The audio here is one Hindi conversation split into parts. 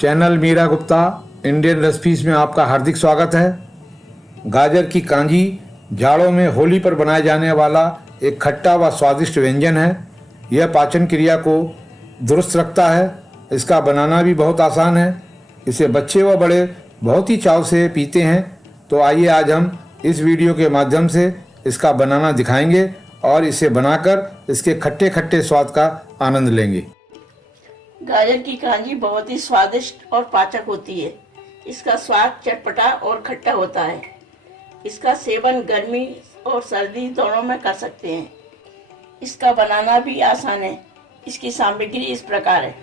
Channel Meera Gupta Indian recipes में आपका हार्दिक स्वागत है। गाजर की कांजी जाड़ों में होली पर बनाया जाने वाला एक खट्टा व स्वादिष्ट व्यंजन है। यह पाचन क्रिया को दुरुस्त रखता है। इसका बनाना भी बहुत आसान है। इसे बच्चे व बड़े बहुत ही चाव से पीते हैं। तो आइए आज हम इस वीडियो के माध्यम से इसका बनाना दिखाएंगे और इसे बनाकर इसके खट्टे खट्टे स्वाद का आनंद लेंगे। गाजर की कांजी बहुत ही स्वादिष्ट और पाचक होती है। इसका स्वाद चटपटा और खट्टा होता है। इसका सेवन गर्मी और सर्दी दोनों में कर सकते हैं। इसका बनाना भी आसान है। इसकी सामग्री इस प्रकार है।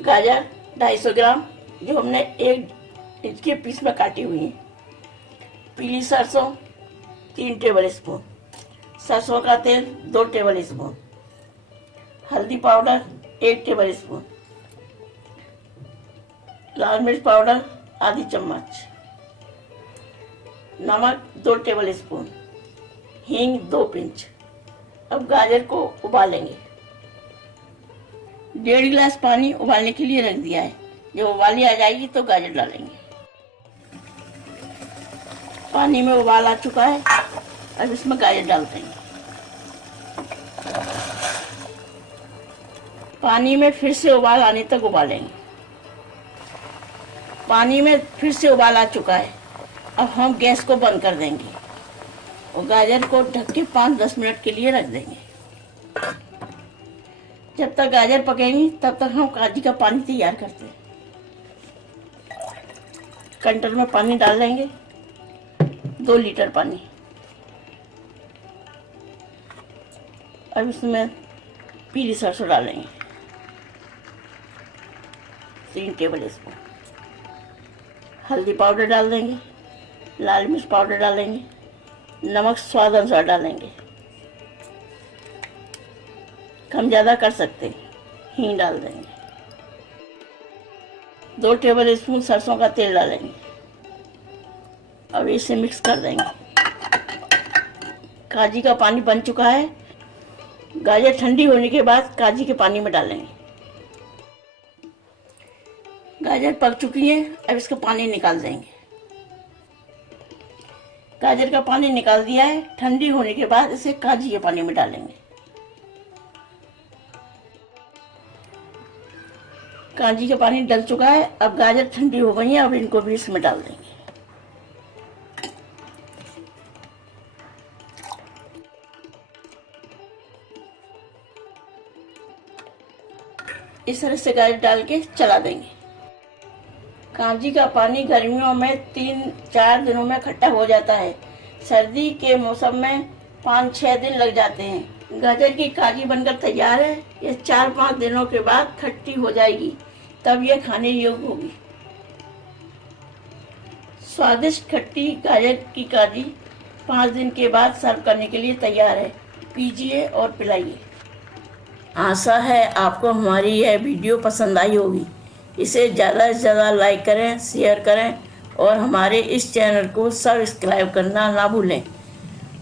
गाजर 250 ग्राम जो हमने 1 इंच के पीस में काटी हुई है। पीली सरसों 3 टेबल स्पून, सरसों का तेल 2 टेबल स्पून, हल्दी पाउडर 1 टेबल स्पून, लाल मिर्च पाउडर आधी चम्मच, नमक 2 टेबल स्पून, हींग 2 पिंच। अब गाजर को उबालेंगे। 1.5 गिलास पानी उबालने के लिए रख दिया है। जब उबाली आ जाएगी तो गाजर डालेंगे। पानी में उबाल आ चुका है। अब इसमें गाजर डालते हैं। पानी में फिर से उबाल आने तक उबालेंगे। पानी में फिर से उबाल आ चुका है। अब हम गैस को बंद कर देंगे और गाजर को ढक के 5-10 मिनट के लिए रख देंगे। जब तक गाजर पकेगी तब तक हम कांजी का पानी तैयार करते हैं। कंटर में पानी डाल देंगे, 2 लीटर पानी। अब इसमें पीली सरसों डालेंगे 3 टेबल स्पून, हल्दी पाउडर डाल देंगे, लाल मिर्च पाउडर डालेंगे, नमक स्वाद अनुसार डालेंगे, कम ज़्यादा कर सकते हैं, हींग डाल देंगे, 2 टेबल स्पून सरसों का तेल डालेंगे। अब इसे मिक्स कर देंगे। कांजी का पानी बन चुका है। गाजर ठंडी होने के बाद कांजी के पानी में डालेंगे। गाजर पक चुकी है। अब इसका पानी निकाल देंगे। गाजर का पानी निकाल दिया है। ठंडी होने के बाद इसे कांजी के पानी में डालेंगे। कांजी का पानी डल चुका है। अब गाजर ठंडी हो गई है। अब इनको भी इसमें डाल देंगे। इस तरह से गाजर डाल के चला देंगे। कांजी का पानी गर्मियों में 3-4 दिनों में खट्टा हो जाता है। सर्दी के मौसम में 5-6 दिन लग जाते हैं। गाजर की कांजी बनकर तैयार है। यह 4-5 दिनों के बाद खट्टी हो जाएगी, तब यह खाने योग्य होगी। स्वादिष्ट खट्टी गाजर की कांजी 5 दिन के बाद सर्व करने के लिए तैयार है। पीजिए और पिलाइए। आशा है आपको हमारी यह वीडियो पसंद आई होगी। इसे ज़्यादा से ज़्यादा लाइक करें, शेयर करें और हमारे इस चैनल को सब्सक्राइब करना ना भूलें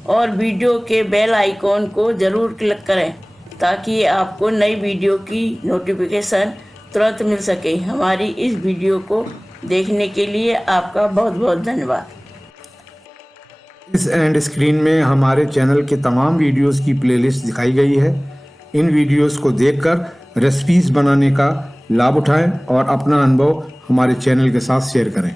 और वीडियो के बेल आइकॉन को ज़रूर क्लिक करें ताकि आपको नई वीडियो की नोटिफिकेशन तुरंत मिल सके। हमारी इस वीडियो को देखने के लिए आपका बहुत बहुत धन्यवाद। इस एंड स्क्रीन में हमारे चैनल के तमाम वीडियोस की प्लेलिस्ट दिखाई गई है। इन वीडियोस को देखकर रेसिपीज बनाने का लाभ उठाएं और अपना अनुभव हमारे चैनल के साथ शेयर करें।